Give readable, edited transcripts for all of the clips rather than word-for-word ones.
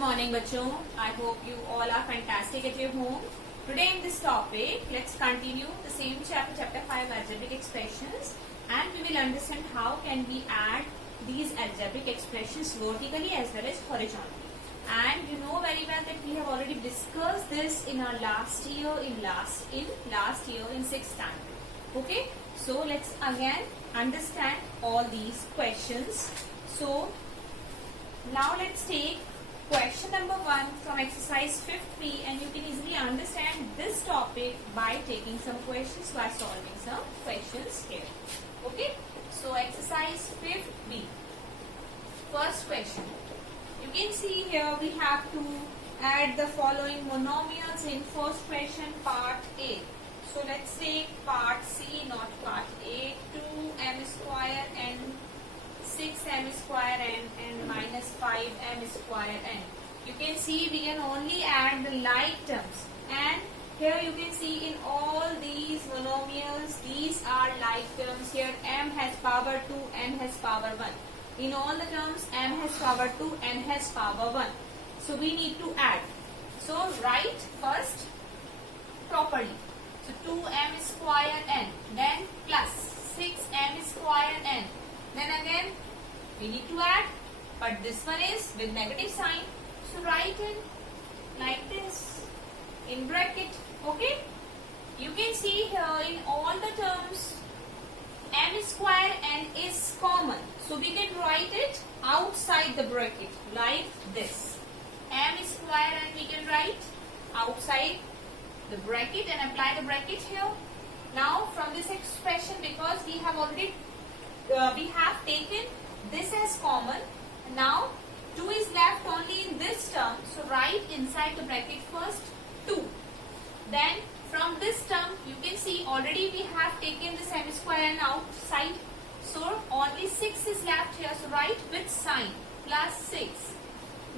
morning बच्चों. I hope you all are fantastic at your home. Today in this topic, let's continue the same chapter 5, algebraic expressions, and we will understand how can we add these algebraic expressions vertically as well as horizontally. And you know very well that we have already discussed this in our last year in 6th standard. Okay, so let's again understand all these questions. So now let's take question number 1 from exercise 5th B, and you can easily understand this topic by taking some questions, by solving some questions here. Okay, so exercise 5th B. First question. You can see here we have to add the following monomials in first question part A. So let's take part C, not part A. 2m square n 6m square n and minus 5m square n. You can see we can only add the like terms, and here you can see in all these monomials these are like terms. Here m has power 2, n has power 1. In all the terms m has power 2, n has power 1. So we need to add. So write first properly. So 2m square n, then plus 6m square n. Then again we need to add, but this one is with negative sign. So write in like this in bracket. Okay. You can see here in all the terms m square n is common. So we can write it outside the bracket like this. M square n we can write outside the bracket and apply the bracket here. Now from this expression, because we have already we have taken this as common, now 2 is left only in this term, so write inside the bracket first 2. Then from this term you can see already we have taken this m square n outside, so only 6 is left here, so write with sign plus 6.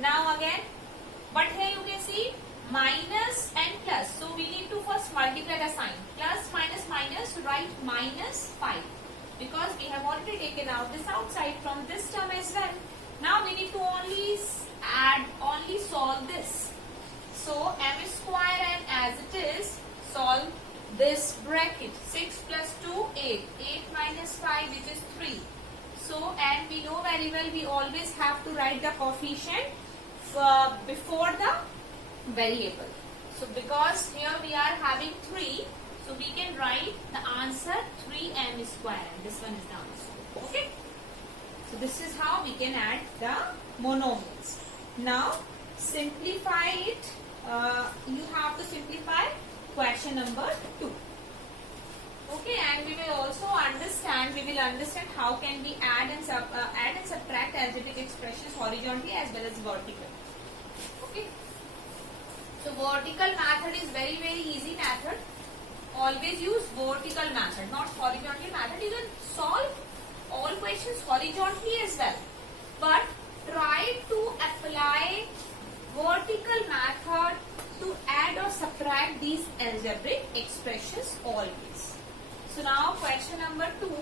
Now again, but here you can see minus and plus, so we need to first multiply the sign. Plus minus minus, write minus 5. Because we have already taken out this outside from this term as well. Now we need to only solve this. So m square n as it is, solve this bracket. 6 plus 2, 8. 8 minus 5, which is 3. So, and we know very well we always have to write the coefficient before the variable. So because here we are having 3, so we can write the answer 3m square, and this one is the answer. Okay. So this is how we can add the monomials. Now simplify it. You have to simplify question number 2. Okay, and we will also understand. We will understand how can we add and subtract algebraic expressions horizontally as well as vertical. Okay. So vertical method is very easy method. Always use vertical method, not horizontal method. You can solve all questions horizontally as well, but try to apply vertical method to add or subtract these algebraic expressions always. So now question number 2.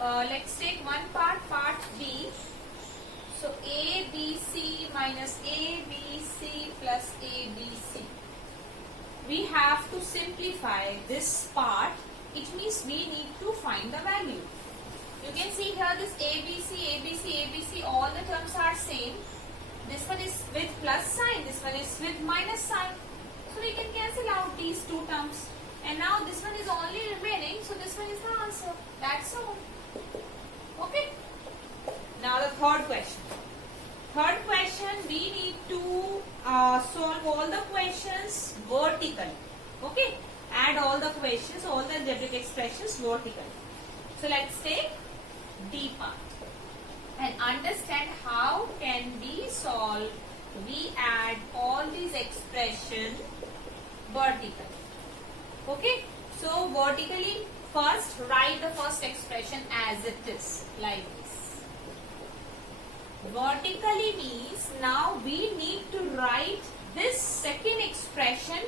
Let's take one part B. So ABC minus ABC plus ABC. We have to simplify this part. It means we need to find the value. You can see here this ABC, all the terms are same. This one is with plus sign, this one is with minus sign. So we can cancel out these two terms. And now this one is only remaining, so this one is the answer. That's all. Okay. Now the third question. Third question, we need to solve all the questions vertically. Okay. Add all the questions, all the algebraic expressions vertically. So let's take D part and understand how can we solve. We add all these expressions vertically. Okay. So vertically, first write the first expression as it is like this. Vertically means now we need to write this second expression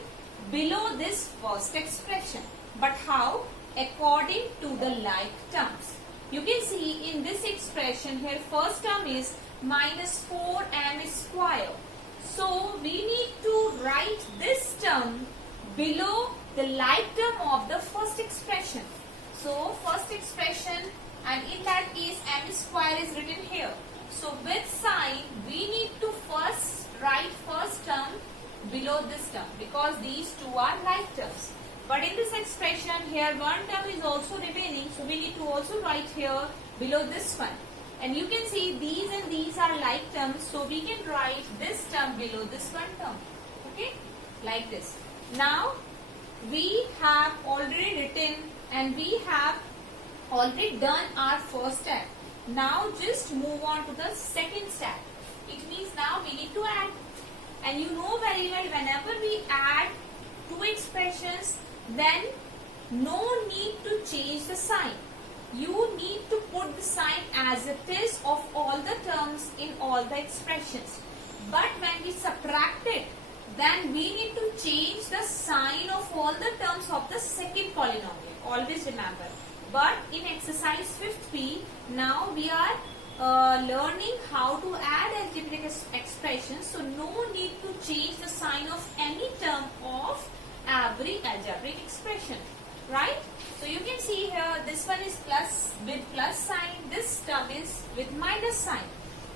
below this first expression. But how? According to the like terms. You can see in this expression here first term is minus 4m square. So we need to write this term below the like term of the first expression. So first expression, and in that case m square is written here. So with sign we need to first write first term below this term because these two are like terms. But in this expression here one term is also remaining, so we need to also write here below this one. And you can see these and these are like terms, so we can write this term below this one term. Okay, like this. Now we have already written and we have already done our first step. Now just move on to the second step. It means now we need to add. And you know very well, whenever we add two expressions, then no need to change the sign. You need to put the sign as it is of all the terms in all the expressions. But when we subtract it, then we need to change the sign of all the terms of the second polynomial. Always remember. But in exercise 5th P, now we are learning how to add algebraic expressions. So no need to change the sign of any term of every algebraic expression. Right? So you can see here this one is plus with plus sign, this term is with minus sign.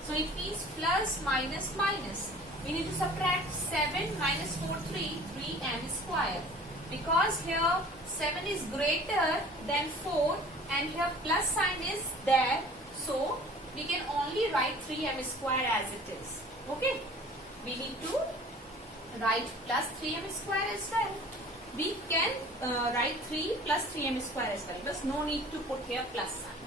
So it means plus minus minus. We need to subtract 7 minus 4 3 3m square. Because here 7 is greater than 4 and here plus sign is there. So we can only write 3m square as it is. Okay. We need to write plus 3m square as well. We can write 3 plus 3m square as well. But no need to put here plus sign.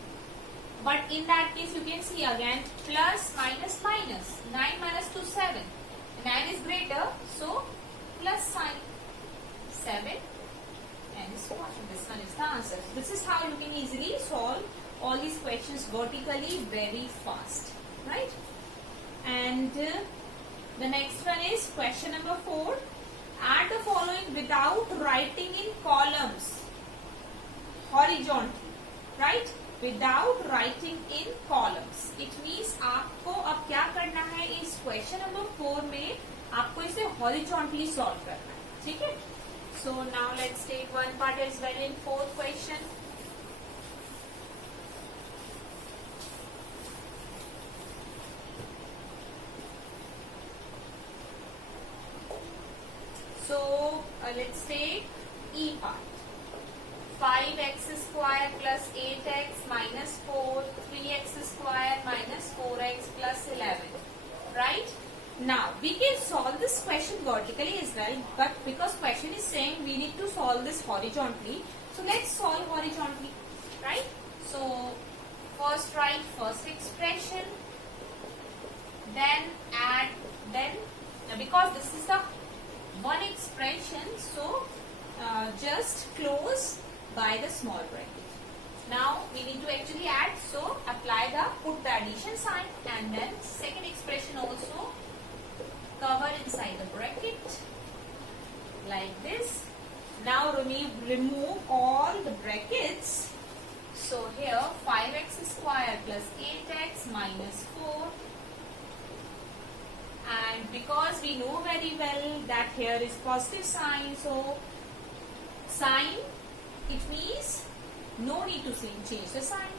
But in that case you can see again plus minus minus. 9 minus 2 7. 9 is greater, so plus sign 7 and square. This one is the answer. This is how you can easily solve all these questions vertically very fast. Right? And the next one is question number 4. Add the following without writing in columns horizontally. Right? Without writing in columns. It means आपको अब क्या करना है, इस question number 4 में आपको इसे horizontally solve करना है. ठीक है? So now let's take one part as well in 4th question. So let's take E part. 5x square plus 8x minus 4, 3x square minus 4x plus 11. Right? Now, we can solve this question vertically as well, but because question is saying we need to solve this horizontally, so let's solve horizontally. Right? So, first write first expression, then add, then, because this is the one expression, so just close by the small bracket. Now we need to actually add, so put the addition sign and then second expression also cover inside the bracket like this. Now remove all the brackets. So here 5x square plus 8x minus 4, and because we know very well that here is positive sign, so sign, it means no need to change the sign.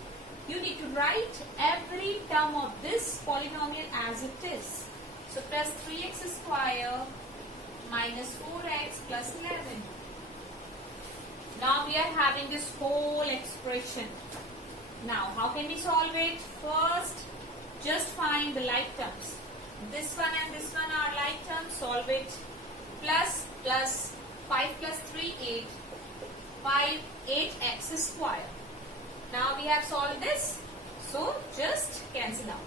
You need to write every term of this polynomial as it is. So plus 3x square minus 4x plus 11. Now we are having this whole expression. Now how can we solve it? First, just find the like terms. This one and this one are like terms. Solve it. Plus 5 plus 3 8. 5 8x square. Now we have solved this. So just cancel out.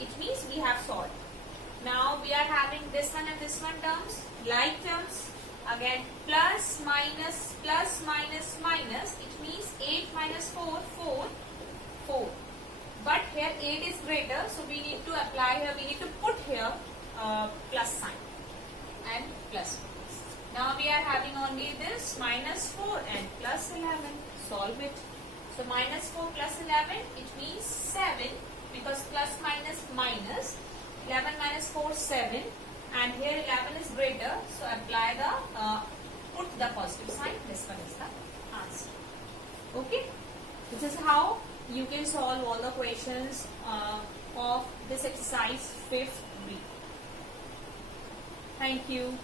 It means we have solved. Now we are having this one and this one terms. Like terms. Again plus minus minus. It means 8 minus 4 4. But here 8 is greater, so we need to apply here, we need to put here plus sign and plus. Now we are having only this minus 4 and plus 11. Solve it. So minus 4 plus 11, it means 7, because plus minus minus. 11 minus 4, 7. and here 11 is greater, so apply the put the positive sign. This one is the answer. Okay, this is how you can solve all the questions of this exercise 5th week. Thank you.